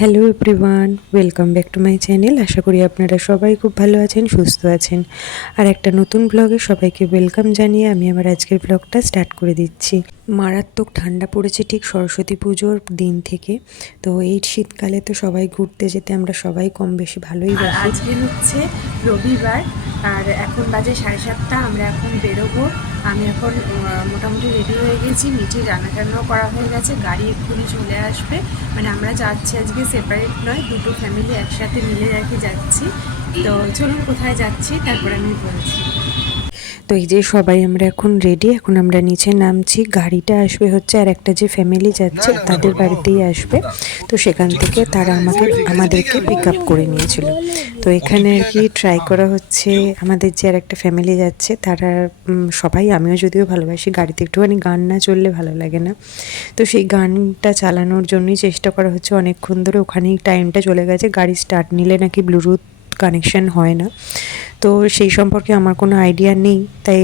Hello everyone, welcome back to my channel. আশা করি আপনারা সবাই খুব ভালো আছেন, সুস্থ আছেন। আর একটা নতুন ব্লগে সবাইকে ওয়েলকাম জানিয়ে আমি আমার আজকের ব্লগটা স্টার্ট করে দিচ্ছি। মারাত্মক ঠান্ডা পড়েছে ঠিক সরস্বতী পুজোর দিন থেকে। তো এই শীতকালে তো সবাই ঘুরতে যেতে আমরা সবাই কম বেশি ভালোই বাসি। আজকে হচ্ছে রবিবার আর এখন বাজে 7:30। আমরা এখন বেরোবো। আমি এখন মোটামুটি রেডি হয়ে গেছি। মিঠির রান্না টান্নাও করা হয়ে গেছে, গাড়ি এক্ষুনি চলে আসবে। মানে আমরা যাচ্ছি আজকে সেপারেট নয়, দুটো ফ্যামিলি একসাথে মিলে আর কি যাচ্ছি। তো চলুন কোথায় যাচ্ছি তারপরে আমি বলছি। তো এই যে সবাই আমরা এখন রেডি, এখন আমরা নিচে নামছি। গাড়িটা আসবে হচ্ছে আর একটা যে ফ্যামিলি যাচ্ছে তাদের বাড়িতেই আসবে। তো সেখান থেকে তারা আমাদেরকে পিক আপ করে নিয়েছিল। তো এখানে আর কি ট্রাই করা হচ্ছে। আমাদের যে আর একটা ফ্যামিলি যাচ্ছে তারা সবাই, আমিও যদিও ভালোবাসি, গাড়িতে একটুখানি গান না চললে ভালো লাগে না। তো সেই গানটা চালানোর জন্যই চেষ্টা করা হচ্ছে অনেকক্ষণ ধরে। ওখানেই টাইমটা চলে গেছে। গাড়ি স্টার্ট নিলে নাকি ব্লুটুথ কানেকশন হয় না। তো সেই সম্পর্কে আমার কোনো আইডিয়া নেই, তাই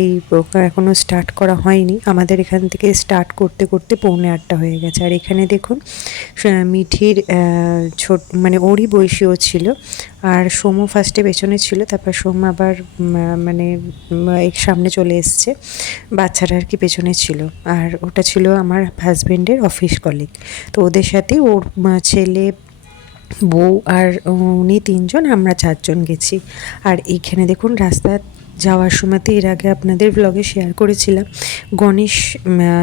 এখনও স্টার্ট করা হয়নি। আমাদের এখান থেকে স্টার্ট করতে করতে 7:45 হয়ে গেছে। আর এখানে দেখুন মিঠির মানে ওরই বয়সীও ছিল। আর সোমও ফার্স্টে পেছনে ছিল, তারপর সোম আবার মানে সামনে চলে এসছে। বাচ্চারা আর কি পেছনে ছিল। আর ওটা ছিল আমার হাজব্যান্ডের অফিস কলিগ। তো ওদের সাথে ওর ছেলে, বউ আর উনি 3জন, আমরা 4জন গেছি। আর এইখানে দেখুন রাস্তা যাওয়ার সময়তে এর আগে আপনাদের ব্লগে শেয়ার করেছিলাম গণেশ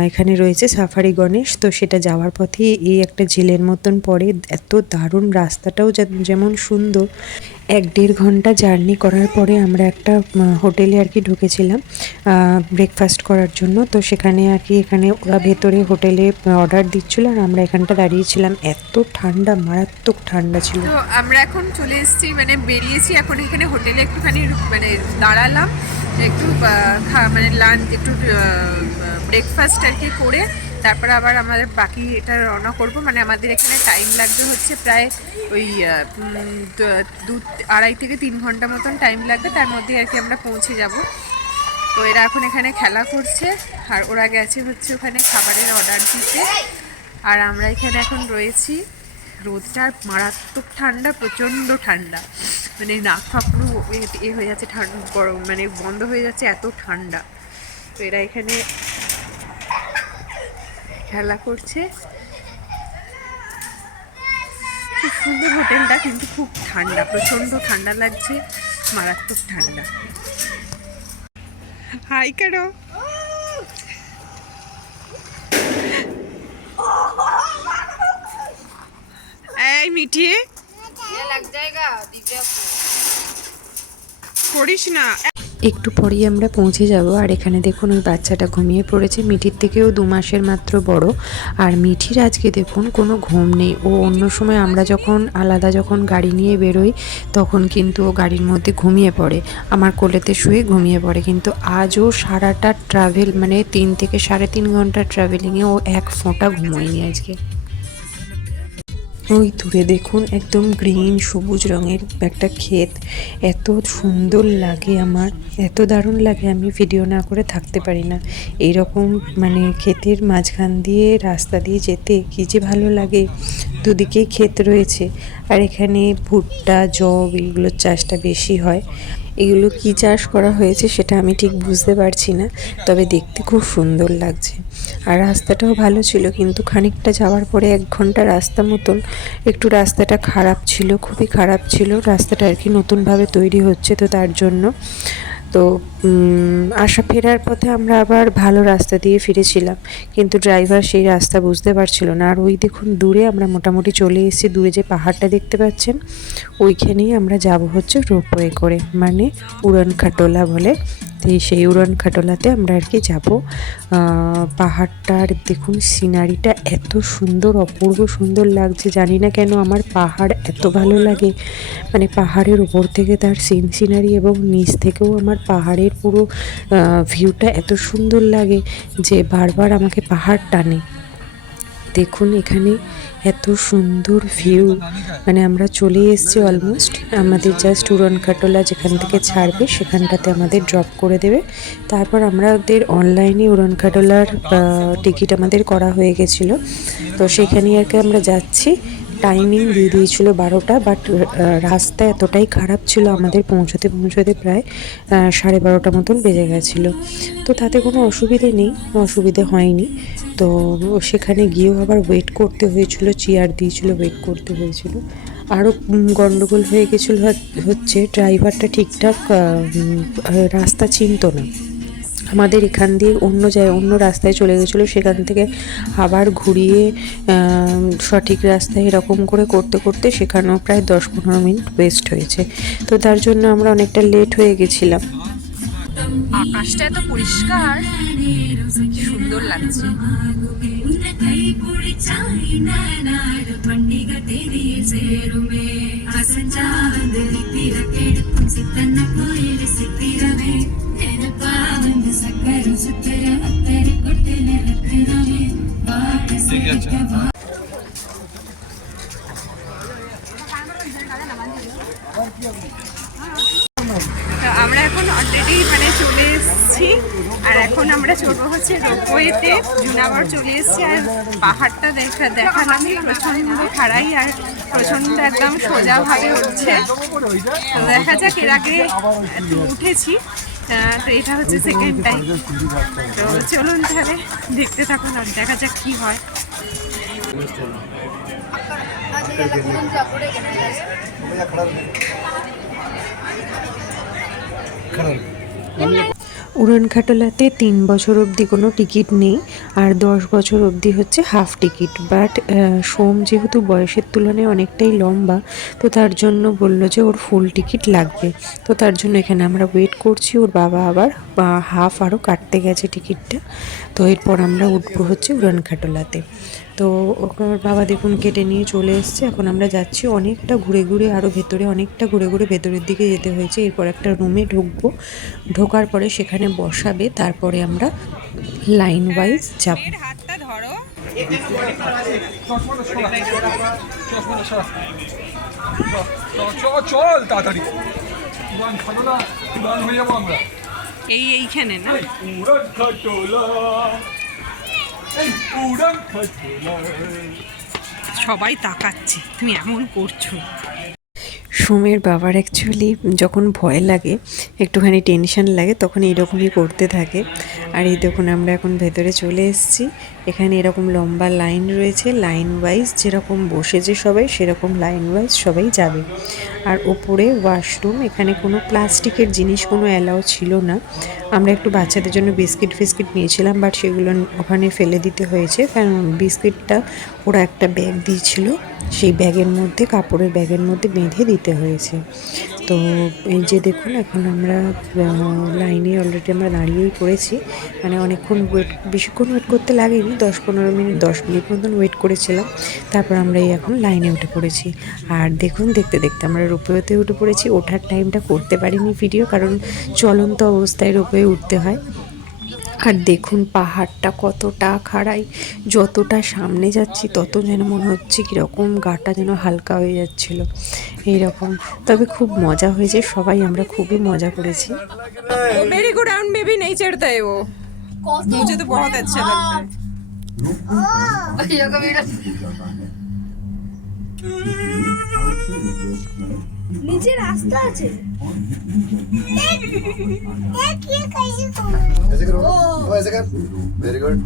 এখানে রয়েছে, সাফারি গণেশ। তো সেটা যাওয়ার পথে এই একটা ঝিলের মতন পড়ে। এত দারুণ, রাস্তাটাও যেমন সুন্দর। 1-1.5 ঘন্টা জার্নি করার পরে আমরা একটা হোটেলে আর কি ঢুকেছিলাম ব্রেকফাস্ট করার জন্য। তো সেখানে আর কি এখানে ওরা ভেতরে হোটেলে অর্ডার দিচ্ছিলো আর আমরা এখানটা দাঁড়িয়েছিলাম। এত ঠান্ডা, মারাত্মক ঠান্ডা ছিল। তো আমরা এখন চলে এসেছি, মানে বেরিয়েছি এখন এখানে হোটেলে একটুখানি মানে দাঁড়ালাম একটু মানে লাঞ্চ একটু ব্রেকফাস্ট আর কি করে তারপরে আবার আমাদের বাকি এটা রওনা করব। মানে আমাদের এখানে টাইম লাগবে হচ্ছে প্রায় ওই 2-2.5 থেকে 3 ঘন্টা মতন টাইম লাগবে, তার মধ্যে আর কি আমরা পৌঁছে যাব। তো এরা এখন এখানে খেলা করছে আর ওরা গেছে হচ্ছে ওখানে খাবারের অর্ডার দিতে। আর আমরা এখানে এখন রয়েছি। রোদটা মারাত্মক ঠান্ডা, প্রচণ্ড ঠান্ডা, মানে নাক ফাঁক পুরো এ হয়ে যাচ্ছে, ঠান্ডা গরম মানে বন্ধ হয়ে যাচ্ছে, এত ঠান্ডা। তো এরা এখানে খেলা করছে। খুব সুন্দর হোটেলটা, কিন্তু খুব ঠান্ডা, প্রচণ্ড ঠান্ডা লাগছে, মারাত্মক ঠান্ডা। হাই করো। এই মিঠিয়ে করিস না। একটু পরেই আমরা পৌঁছে যাব। আর এখানে দেখুন ওই বাচ্চাটা ঘুমিয়ে পড়েছে, মিঠির থেকেও 2 মাসের মাত্র বড়। আর মিঠির আজকে দেখুন কোনো ঘুম নেই। ও অন্য সময় আমরা যখন আলাদা যখন গাড়ি নিয়ে বেরোই তখন কিন্তু ও গাড়ির মধ্যে ঘুমিয়ে পড়ে, আমার কোলেতে শুয়ে ঘুমিয়ে পড়ে। কিন্তু আজও সারাটা ট্রাভেল, মানে 3 থেকে 3.5 ঘন্টা ট্রাভেলিংয়ে ও এক ফোঁটা ঘুমোয়নি আজকে। ওই দূরে দেখুন একদম গ্রিন সবুজ রঙের একটা ক্ষেত, এত সুন্দর লাগে আমার, এত দারুণ লাগে, আমি ভিডিও না করে থাকতে পারি না। এইরকম মানে ক্ষেতের মাঝখান দিয়ে রাস্তা দিয়ে যেতে কী যে ভালো লাগে। দুদিকেই ক্ষেত রয়েছে আর এখানে ভুট্টা, যব এইগুলোর চাষটা বেশি হয়। এগুলো কি চাষ করা হয়েছে সেটা আমি ঠিক বুঝতে পারছি না, তবে দেখতে খুব সুন্দর লাগছে। আর রাস্তাটাও ভালো ছিল, কিন্তু খানিকটা যাওয়ার পরে 1 ঘন্টা রাস্তা মতন একটু রাস্তাটা খারাপ ছিল, খুবই খারাপ ছিল রাস্তাটা আর কি, নতুনভাবে তৈরি হচ্ছে তো তার জন্য। তো ফেরার পথে আমরা আবার ভালো রাস্তা দিয়ে ফিরেছিলাম, কিন্তু ড্রাইভার সেই রাস্তা বুঝতে পারছিল না। আর ওই দেখুন দূরে আমরা মোটামুটি চলে এসেছি, দূরে যে পাহাড়টা দেখতে পাচ্ছেন ওইখানেই আমরা যাব হচ্ছে রোপওয়ে করে, মানে উড়ান খাটোলা বলে। তো সেই উড়ান খাটোলাতে আমরা আর কি যাবো। পাহাড়টার দেখুন সিনারিটা এত সুন্দর, অপূর্ব সুন্দর লাগছে। জানি না কেন আমার পাহাড় এত ভালো লাগে, মানে পাহাড়ের উপর থেকে তার সিনারি এবং নিচ থেকেও আমার পাহাড়ের পুরো ভিউটা এত সুন্দর লাগে যে বারবার আমাকে পাহাড় টানে। দেখুন এখানে এত সুন্দর ভিউ, মানে আমরা চলে এসেছি অলমোস্ট। আমাদের জাস্ট উড়ান খাটোলা যেখান থেকে ছাড়বে সেখানটাতে আমাদের ড্রপ করে দেবে। তারপর আমাদের অনলাইনে উড়ান খাটোলার টিকিট আমাদের করা হয়ে গেছিলো, তো সেখানেই আর কি আমরা যাচ্ছি। টাইমিং দিয়ে দিয়েছিল 12টা, বাট রাস্তা এতটাই খারাপ ছিল আমাদের পৌঁছতে পৌঁছতে প্রায় 12:30 মতন বেজে গেছিলো। তো তাতে কোনো অসুবিধে হয়নি। তো সেখানে গিয়েও আবার ওয়েট করতে হয়েছিল, চেয়ার দিয়েছিল, ওয়েট করতে হয়েছিল। আরও গন্ডগোল হয়ে গেছিলো হচ্ছে ড্রাইভারটা ঠিকঠাক রাস্তা চিনতো না। আমাদের এখান দিয়ে অন্য রাস্তায় চলে গেছিলো, সেখান থেকে আবার ঘুরিয়ে সঠিক রাস্তায় এরকম করে করতে করতে সেখানেও প্রায় 10-15 মিনিট ওয়েস্ট হয়েছে। তো তার জন্য আমরা অনেকটা লেট হয়ে গেছিলাম। আকাশটা এত পরিষ্কার, সুন্দর লাগছে। আমরা এখন অলরেডি মানে চলে এসেছি, আর এখন আমরা চলবো হচ্ছে রোপওয়েতে। জুনাগড় চলে এসেছি, আর পাহাড়টা দেখালাম প্রচন্ড খাড়াই আর প্রচন্ড একদম সোজাভাবে উঠছে। তো দেখা যাক, এর আগে উঠেছি, তো এটা হচ্ছে সেকেন্ড টাইম। তো চলুন তাহলে দেখতে থাকুন আর দেখা যাক কি হয়। উড়ান খাটলাতে 3 বছর অবধি কোনো টিকিট নেই, আর 10 বছর অবধি হচ্ছে হাফ টিকিট। বাট সোম যেহেতু বয়সের তুলনায় অনেকটাই লম্বা, তো তার জন্য বললো যে ওর ফুল টিকিট লাগবে। তো তার জন্য এখানে আমরা ওয়েট করছি। ওর বাবা আবার হাফ আরও কাটতে গেছে টিকিটটা। তো এরপর আমরা উঠবো হচ্ছে উড়ান খাটলাতে। তো ওর বাবা দেখুন কেটে নিয়ে চলে এসছে। এখন আমরা যাচ্ছি অনেকটা ঘুরে আরও ভেতরে, অনেকটা ঘুরে ভেতরের দিকে যেতে হয়েছে। এরপর একটা রুমে ঢুকবো, ঢোকার পরে সেখানে বসাবে, তারপরে আমরা লাইন ওয়াইজ যাব। হাতটা ধরো, চল তাড়াতাড়ি হয়ে যাবো আমরা। এইখানে না সবাই তাকাচ্ছে, তুমি এমন করছো। সোমের বাবার অ্যাকচুয়ালি যখন ভয় লাগে, একটুখানি টেনশন লাগে, তখন এইরকমই করতে থাকে। আর এই দেখুন আমরা এখন ভেতরে চলে এসেছি। এখানে এরকম লম্বা লাইন রয়েছে, লাইন ওয়াইজ যেরকম বসেছে সবাই সেরকম লাইন ওয়াইজ সবাই যাবে। আর ওপরে ওয়াশরুম, এখানে কোনো প্লাস্টিকের জিনিস কোনো অ্যালাউ ছিল না। আমরা একটু বাচ্চাদের জন্য বিস্কিট নিয়েছিলাম, বাট সেগুলো ওখানে ফেলে দিতে হয়েছে, কারণ বিস্কিটটা ওরা একটা ব্যাগ দিয়েছিল, সেই ব্যাগের মধ্যে, কাপড়ের ব্যাগের মধ্যে বেঁধে দিতে হয়েছে। তো এই যে দেখুন এখন আমরা লাইনে অলরেডি আমরা দাঁড়িয়েই পড়েছি। মানে অনেকক্ষণ বেশিক্ষণ ওয়েট করতে লাগেনি, 10-15 মিনিট, 10 মিনিট মতন ওয়েট করেছিলাম। তারপর আমরা এখন লাইনে উঠে পড়েছি। আর দেখুন দেখতে আমরা রোপওয়েতে উঠে পড়েছি। ওঠার টাইমটা করতে পারিনি ভিডিও, কারণ চলন্ত অবস্থায় রোপওয়ে উঠতে হয়। আর দেখুন পাহাড়টা কতটা খাড়াই, যতটা সামনে যাচ্ছি তত যেন মনে হচ্ছে কীরকম গাটা যেন হালকা হয়ে যাচ্ছিল এইরকম। তবে খুব মজা হয়েছে, সবাই আমরা খুবই মজা করেছি। मेरी गो डाउन में भी नहीं चढ़ता है वो, मुझे तो बहुत अच्छा लगता है। नीचे रास्ता আছে ऐसे करो, वो ऐसे कर, वेरी गुड।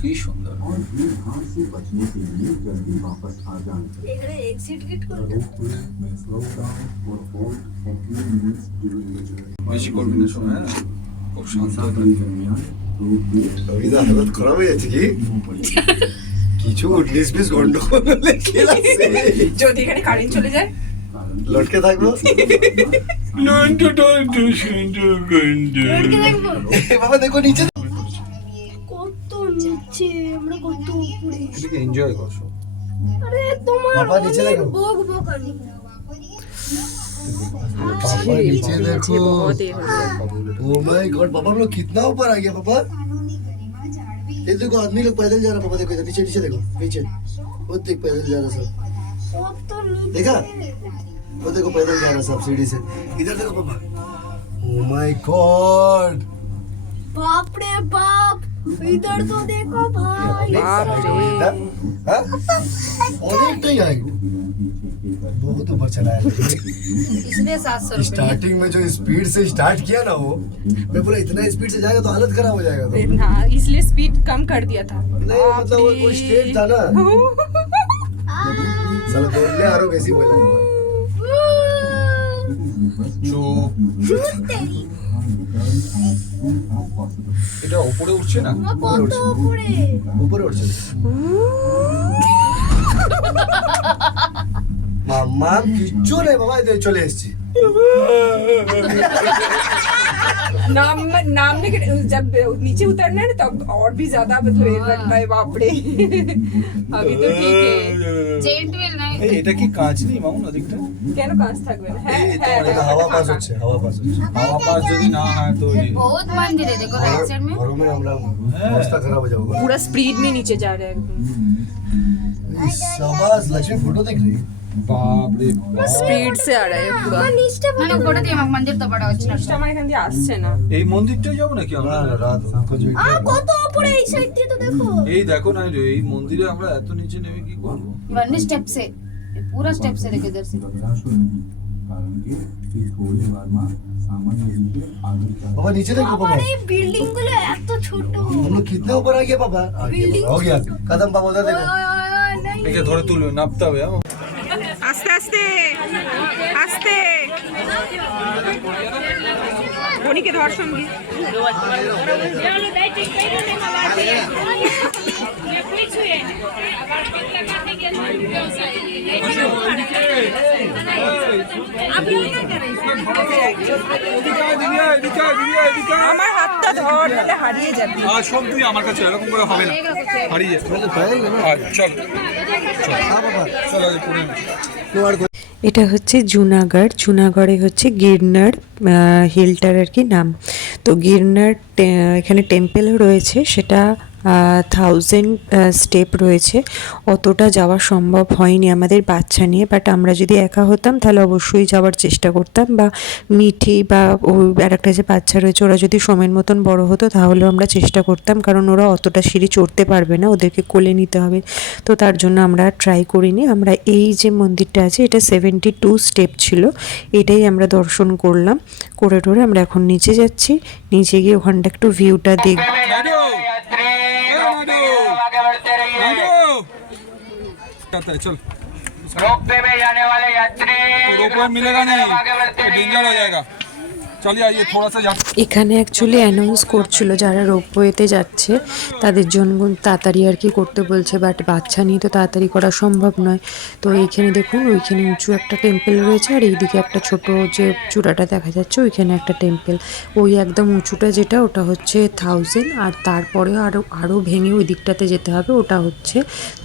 কি সুন্দর। এখানে এক্সিট গেট করতে বেশি করবি না সময়, খুব শান্ত। অভিদা হালত খারাপ হয়ে যাচ্ছে কি কিছু 19-20 গন্ডগোল হলে খেলাছে, যদি এখানে কারেন্ট চলে যায় লটকে থাকবো। লড়কে দেখবো বাবা দেখো নিচে, কত নিচে, আমরা কত উপরে। এটাকে এনজয় করছো। আরে তোমার বাবা নিচে দেখো, বক বকানি पापा नीचे देखो। ओ माय गॉड, पापा हम लोग कितना ऊपर आ गया पापा। ये देखो आदमी लोग पैदल जा रहा, पापा देखो इधर नीचे देखो, नीचे वो देख पैदल जा रहा सब, কত নিচে देखा वो देखो पैदल जा रहा सब सीढ़ी से। इधर देखो पापा, ओ माय गॉड बाप रे बाप, इधर तो देखो भाई। बाप रे हाँ? অনেকটাই হাইট, बहुत ऊपर चला है। इसलिए 700 रुपये। स्टार्टिंग में जो स्पीड से स्टार्ट किया ना वो, मैं बोला इतना स्पीड से जाएगा तो हालत खराब हो जाएगा। तो ना इसलिए स्पीड कम कर दिया था। नहीं मतलब वो कोई स्टेट था ना, साला बोलने आ रहा वैसी बोला। চুপ। এটা উপরে উঠছে না? কত উপরে? ऊपर उठ चले। মাম্মা কিচ্ছু নেই বাবা, এদের চলে এসেছি। नामने के जब नीचे उतरना है ना तब और भी ज्यादा मतलब ये लगता है बाप रे। अभी तो ठीक है। जेंट व्हील नहीं। এই এটা কি কাঁচ নেই মামুন ওদিকটা? কেন কাজ থাকবে না? হ্যাঁ এই তো হ্যাঁ, এটা হাওয়া পাস হচ্ছে, হাওয়া পাস হচ্ছে। হাওয়া পাস যদি না হয় তো এই बहुत मंदिर है देखो राइट साइड में। घरों में हमरा अवस्था खराब हो जाएगा। पूरा स्पीड में नीचे जा रहा है एकदम। शाबाश, लक्ष्मी फोटो देख रही है। বাপ রে বাপ। स्पीड से आ रहा है पूरा। ना ना फोटो दिए मग मंदिर तो बड़ा अच्छा জিনিসটা আমার এখান দিয়ে আসছে না। এই মন্দিরটাই যাবো নাকি আমরা? না না রাত हमको जो কত উপরে, এই সাইড দিয়ে তো দেখো। এই দেখো না রে, এই মন্দিরে আমরা এত নিচে নেমে কি করবো? इवన్నీ स्टेप से, ये पूरा स्टेप से देखो इधर से। पापा नीचे देखो पापा, আমার এই বিল্ডিং গুলো এত ছোট। हम लोग कितने ऊपर आ गया पापा? आ गया पापा, हो गया कदम पापा उधर देखो। नहीं একে ধরে তুলবে, নামতে হবে। হ্যাঁ? আস্তে আস্তে আস্তে ধনীকে ধর সঙ্গে। আমার হাতটা ধর নাহলে হারিয়ে যাবে। আর সব তুই আমার কাছে এরকম করে হবে না, হারিয়ে যাবে। पहले पाएंगे ना। চল हां पापा, চল আজ পুরো এটা হচ্ছে জুনাগড়। জুনাগড়ে হচ্ছে গিরনার হিলটার আর কি নাম। তো গিরনার এখানে টেম্পেলও রয়েছে, সেটা 1000 স্টেপ রয়েছে। অতটা যাওয়া সম্ভব হয়নি আমাদের বাচ্চা নিয়ে, বাট আমরা যদি একা হতাম তাহলে অবশ্যই যাওয়ার চেষ্টা করতাম, বা মিঠি বা ওই আর একটা যে বাচ্চা রয়েছে ওরা যদি সময়ের মতন বড় হতো তাহলেও আমরা চেষ্টা করতাম, কারণ ওরা অতটা সিঁড়ি চড়তে পারবে না, ওদেরকে কোলে নিতে হবে। তো তার জন্য আমরা ট্রাই করিনি। আমরা এই যে মন্দিরটা আছে এটা 72 স্টেপ ছিল, এটাই আমরা দর্শন করলাম। করে টোরে আমরা এখন নিচে যাচ্ছি, নিচে গিয়ে ওখানটা একটু ভিউটা দেখব। चल रोपवे में जाने वाले यात्री रोपवे मिलेगा नहीं, डेंजर हो जाएगा। चलिए आइए थोड़ा सा এখানে অ্যাকচুয়ালি অ্যানাউন্স করছিল যারা রোপওয়েতে যাচ্ছে তাদের জন্য তাড়াতাড়ি আর কি করতে বলছে, বাট বাচ্চা নিয়ে তো তাড়াতাড়ি করা সম্ভব নয়। তো এইখানে দেখুন ওইখানে উঁচু একটা টেম্পল রয়েছে, আর এইদিকে একটা ছোট যে চূড়াটা দেখা যাচ্ছে ওইখানে একটা টেম্পল। ওই একদম উঁচুটা যেটা ওটা হচ্ছে 1000, আর তারপরে আরও ভেঙে ওই দিকটাতে যেতে হবে, ওটা হচ্ছে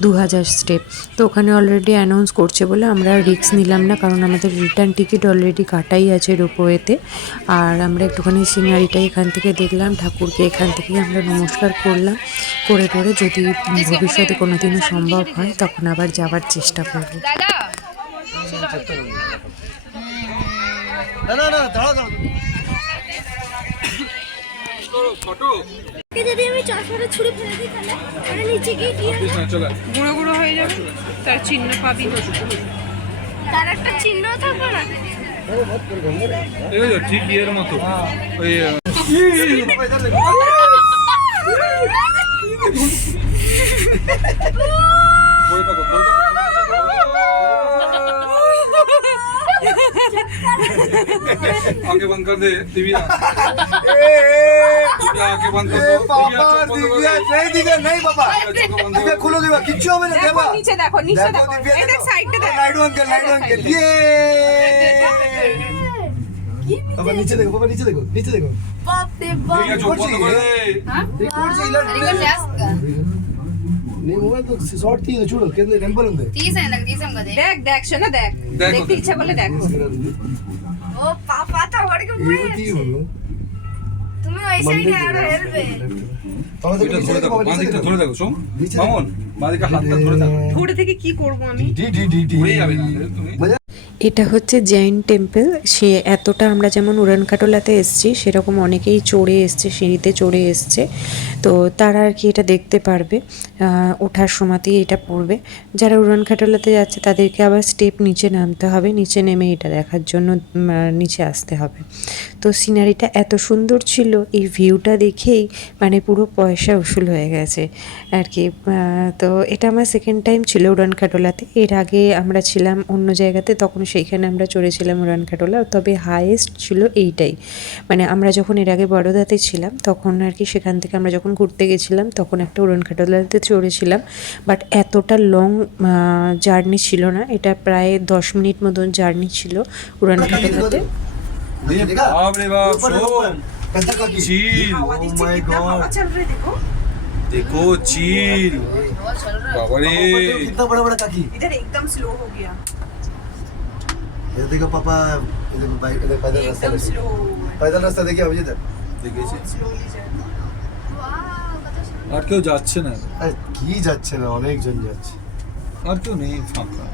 2000 স্টেপ। তো ওখানে অলরেডি অ্যানাউন্স করছে বলে আমরা রিস্ক নিলাম না, কারণ আমাদের রিটার্ন টিকিট অলরেডি কাটাই আছে রোপওয়েতে। আর আমরা একটুখানি সিনারিটা এখান থেকে দেখলাম, ঠাকুরকে এখান থেকে আমরা নমস্কার করলাম, করে টোরে যদি ভবিষ্যতে কোনো দিনও সম্ভব হয় তখন আবার যাওয়ার চেষ্টা করব। दादा ना ना ना दाड़ा दाड़ा फोटो কে যদি আমি চাষরে ছুরি ফেলে দিই তাহলে আরে নিচে গিয়ে কি হবে? चला গুঁড়ো গুঁড়ো হয়ে যাবে, তার চিহ্ন পাবি। তার একটা চিহ্ন থাকবে না? ঠিক বিয়ের মতো ওই पापा इधर देखो। পড়ে থাকো, পড়ে থাকো। आंखें बंद कर दे दिव्या, दिव्या आंखें बंद कर दो। पापा दिव्या नहीं, दिव्या नहीं पापा, चोखो बंद दिव्या करो। खोलो दिव्या, किच्चू हमें ना দেখো देवा। নিচে দেখো, নিচে দেখো, दिव्या এই দেখ देखो। সাইডটা দেখ। लाइट ऑन कर, लाइट ऑन कर। ये पापा नीचे देखो, पापा नीचे देखो, नीचे देखो। বাপ রে বাপ। दिव्या चोख बंद कर दे। हां रिकॉर्ड से इलट रिकॉर्ड जास्त का नहीं मोबाइल तो शॉर्ट थी చూడు కింద టెంపుల్ ఉంది। తీసాం కదా দেখ দেখ শোনা দেখ, দেখো। দেখতে ইচ্ছা করলে দেখ। ও পাপা তো ওরকে ये পড়ে होती যাচ্ছে। है তুমি ওই সাইডে আরো হেলবে। पापा ওইটা देखो ধরে नीचे থাকো, देखो, বাঁ দিকটা नीचे ধরে देखो। থাকো। শোন নিচে মামুন, বাঁ দিকে হাতটা ধরে থাকো। ধরে থেকে কি করব আমি? डी डी डी डी উড়ে যাবে না তুমি। এটা হচ্ছে জৈন টেম্পল। সে এতটা আমরা যেমন উড়ানখাটোলাতে এসেছি সেরকম অনেকেই চড়ে এসছে, সিঁড়িতে চড়ে এসছে, তো তারা আর কি এটা দেখতে পারবে। ওঠার সময়তেই এটা পড়বে। যারা উড়ানখাটোলাতে যাচ্ছে তাদেরকে আবার স্টেপ নিচে নামতে হবে, নিচে নেমে এটা দেখার জন্য নিচে আসতে হবে। তো সিনারিটা এত সুন্দর ছিল, এই ভিউটা দেখেই মানে পুরো পয়সা উসুল হয়ে গেছে আর কি। তো এটা আমার সেকেন্ড টাইম ছিল উড়ানখাটোলাতে। এর আগে আমরা ছিলাম অন্য জায়গাতে, তখন সেইখানে আমরা চড়েছিলাম উড়ানখাটোলা, তবে হাইয়েস্ট ছিল এইটাই। মানে আমরা যখন এর আগে বড়দাতে ছিলাম তখন আর কি, সেখান থেকে আমরা যখন ঘুরতে গেছিলাম তখন একটা উড়ানখাটোলাতে চড়েছিলাম, বাট এতটা লং জার্নি ছিল না, এটা প্রায় 10 মিনিট মতন জার্নি ছিল উড়ানখাটোলাতে। देखा बाप रे बाप, ऊपर शो। ऊपर पैसा का की চিল, Oh my God দেখো চিল, বাবা রে। कितना बड़ा बड़ा काकी इधर एकदम स्लो हो गया, ये देखो पापा, ये देखो बाइक, इधर पैदल रास्ता एकदम देखो, स्लो। पैदल रास्ता देखिए अभी इधर দেখেছি স্লোলি যায়। আর কেউ যাচ্ছে না, আরে কি যাচ্ছে না, অনেকজন যাচ্ছে। আর কেউ নেই, ফাঁকা।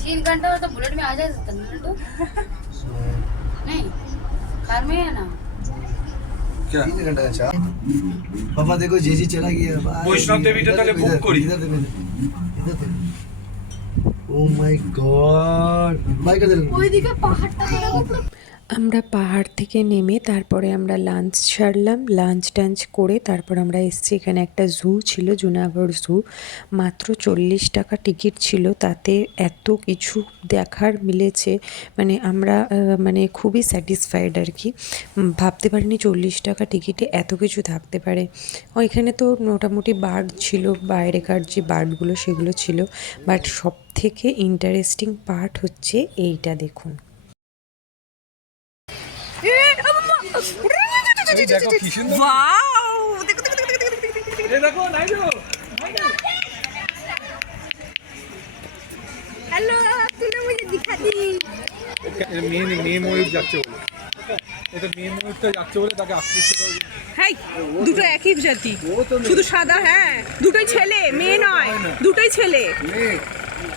3 घंटा तो बुलेट में आ जाए तमिलनाडु नहीं, कार में है ना। क्या 3 घंटा अच्छा पापा देखो जेजी चला गया भाई। वैष्णव देवी तो ताहले बुक करी। इधर देखो इधर देखो ओ माय गॉड बाइक इधर ওইদিকে পাহাড়টা পুরো আমরা পাহাড় থেকে নেমে তারপরে আমরা লাঞ্চ সারলাম। লাঞ্চ টাঞ্চ করে তারপর আমরা এসেছি এখানে, একটা জু ছিল, জুনাগড় জু। মাত্র 40 টাকা টিকিট ছিল, তাতে এত কিছু দেখার মিলেছে, মানে আমরা মানে খুবই স্যাটিসফাইড আর কি। ভাবতে পারিনি 40 টাকা টিকিটে এত কিছু থাকতে পারে। ওইখানে তো মোটামুটি বার্ড ছিল, বাইরেকার যে বার্ডগুলো সেগুলো ছিল, বাট সব থেকে ইন্টারেস্টিং পার্ট হচ্ছে এইটা দেখুন। এই দেখো কি সুন্দর, वाओ, देखो देखो देखो देखो देखो, এই দেখো নাইডো। हेलो तूने मुझे दिखा दी মেয়ে ময়ূর যাচ্ছে বলে, এটা মেয়ে ময়ূরটা যাচ্ছে বলে তাকে আকৃষ্ট করে। হাই, দুটো একই জাতি, শুধু সাদা। হ্যাঁ, দুটোই ছেলে, মেয়ে নয়, দুটোই ছেলে।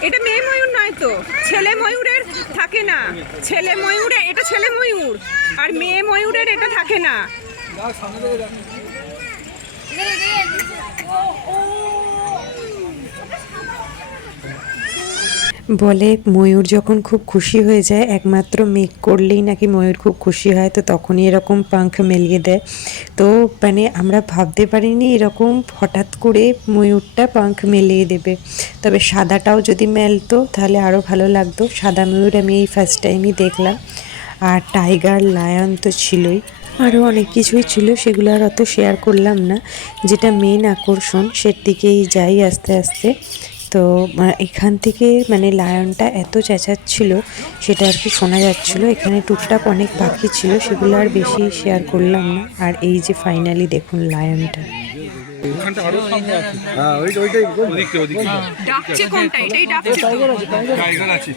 এটা মেয়ে ময়ূর নয় তো, ছেলে ময়ূরের থাকে না, ছেলে ময়ূরে এটা ছেলে ময়ূর, আর মেয়ে ময়ূরের এটা থাকে না। না সামনে থেকে যাচ্ছে। বলে ময়ূর যখন খুব খুশি হয়ে যায়, একমাত্র মেঘ করলেই নাকি ময়ূর খুব খুশি হয়, তো তখনই এরকম পাঙ্খ মেলিয়ে দেয়। তো মানে আমরা ভাবতে পারিনি এরকম হঠাৎ করে ময়ূরটা পাঙ্খ মেলিয়ে দেবে। তবে সাদাটাও যদি মেলতো তাহলে আরও ভালো লাগতো। সাদা ময়ূর আমি এই ফার্স্ট টাইমই দেখলাম। আর টাইগার, লায়ন তো ছিলই, আরও অনেক কিছুই ছিল, সেগুলো আর অত শেয়ার করলাম না। যেটা মেন আকর্ষণ সেদিকেই যাই আস্তে আস্তে। তো এখান থেকে মানে লায়নটা এত চেঁচাচ্ছিল সেটা আর কি শোনা যাচ্ছিল। এখানে টুকটাক অনেক পাখি ছিল, সেগুলো আর বেশি শেয়ার করলাম না। আর এই যে ফাইনালি দেখুন লায়নটা। ওখানটা আরো সামনে আছে। হ্যাঁ ওইটাই ওদিকে ওদিকে ডাকছে কোনটা? এটাই ডাকছে তো। টাইগার আছে।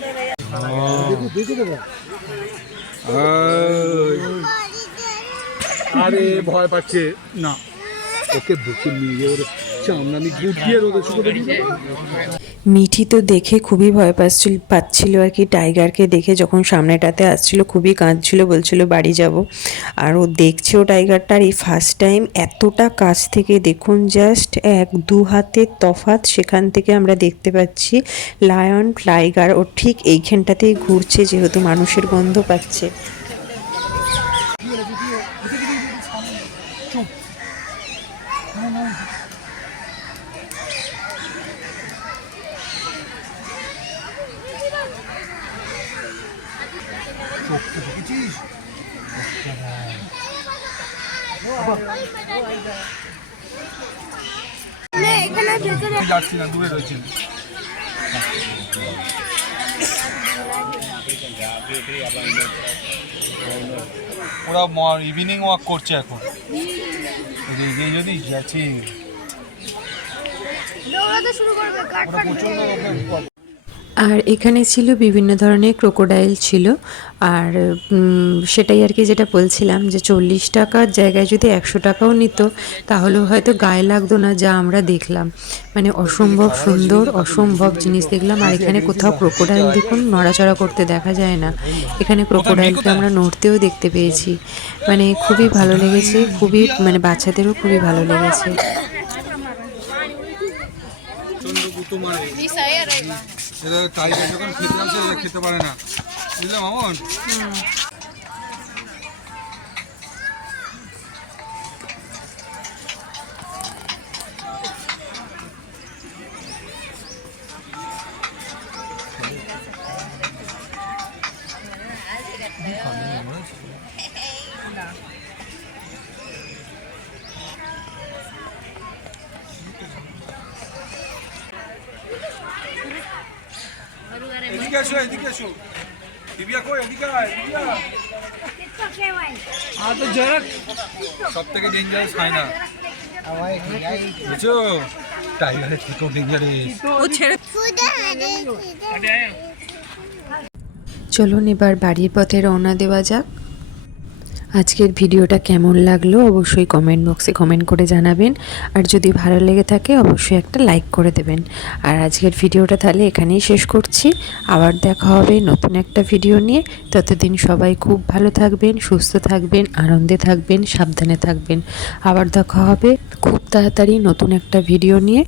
আরে ভয় পাচ্ছে না, ওকে বুকে নিয়ে ওর চামড়ানি গুটিয়ে রোদে শুকোতে দিয়ে দেবো। মিঠি তো দেখে খুবই ভয় পাচ্ছিল আর কি। টাইগারকে দেখে যখন সামনেটাতে আসছিল খুবই কাঁদছিল, বলছিল বাড়ি যাব। আর ও দেখছে ও টাইগারটা, আর এই ফার্স্ট টাইম এতটা কাছ থেকে দেখুন, জাস্ট 1-2 হাতের তফাৎ সেখান থেকে আমরা দেখতে পাচ্ছি লায়ন টাইগার ও ঠিক এইখানটাতেই ঘুরছে, যেহেতু মানুষের গন্ধ পাচ্ছে। যাচ্ছি না, দূরে রয়েছে। ওরা ইভিনিং ওয়াক করছে এখন, যদি যাচ্ছে দৌড়াতে শুরু করবে, কাট ওরা প্রচন্ড আর এখানে ছিল বিভিন্ন ধরনের ক্রোকোডাইল ছিল। আর সেটাই আর কি যেটা বলছিলাম যে 40 টাকার জায়গায় যদি 100 টাকাও নিত তাহলেও হয়তো গায়ে লাগতো না, যা আমরা দেখলাম। মানে অসম্ভব সুন্দর, অসম্ভব জিনিস দেখলাম। আর এখানে কোথাও ক্রোকোডাইল দেখুন নড়াচড়া করতে দেখা যায় না, এখানে ক্রোকোডাইলকে আমরা নড়তেও দেখতে পেয়েছি। মানে খুবই ভালো লেগেছে, খুবই মানে বাচ্চাদেরও খুবই ভালো লেগেছে। এরা টাইগার যখন খেতে আসে এরা খেতে পারে না, বুঝলে মামন? এদিকে আসো, এদিকে আসো। দিব্যা কই? এদিকে আয়, দিব্যা। সব থেকে ডেঞ্জারাস হয় না, বুঝছো? টাইগারের থেকেও ডেঞ্জারাস। ও ছেড়ে চলুন এবার বাড়ির পথে রওনা দেওয়া যাক। আজকের ভিডিওটা কেমন লাগলো অবশ্যই কমেন্ট বক্সে কমেন্ট করে জানাবেন। আর যদি ভালো লেগে থাকে অবশ্যই একটা লাইক করে দেবেন। আর আজকের ভিডিওটা তাহলে এখানেই শেষ করছি। আবার দেখা হবে নতুন একটা ভিডিও নিয়ে। ততদিন সবাই খুব ভালো থাকবেন, সুস্থ থাকবেন, আনন্দে থাকবেন, সাবধানে থাকবেন। আবার দেখা হবে খুব তাড়াতাড়ি নতুন একটা ভিডিও নিয়ে।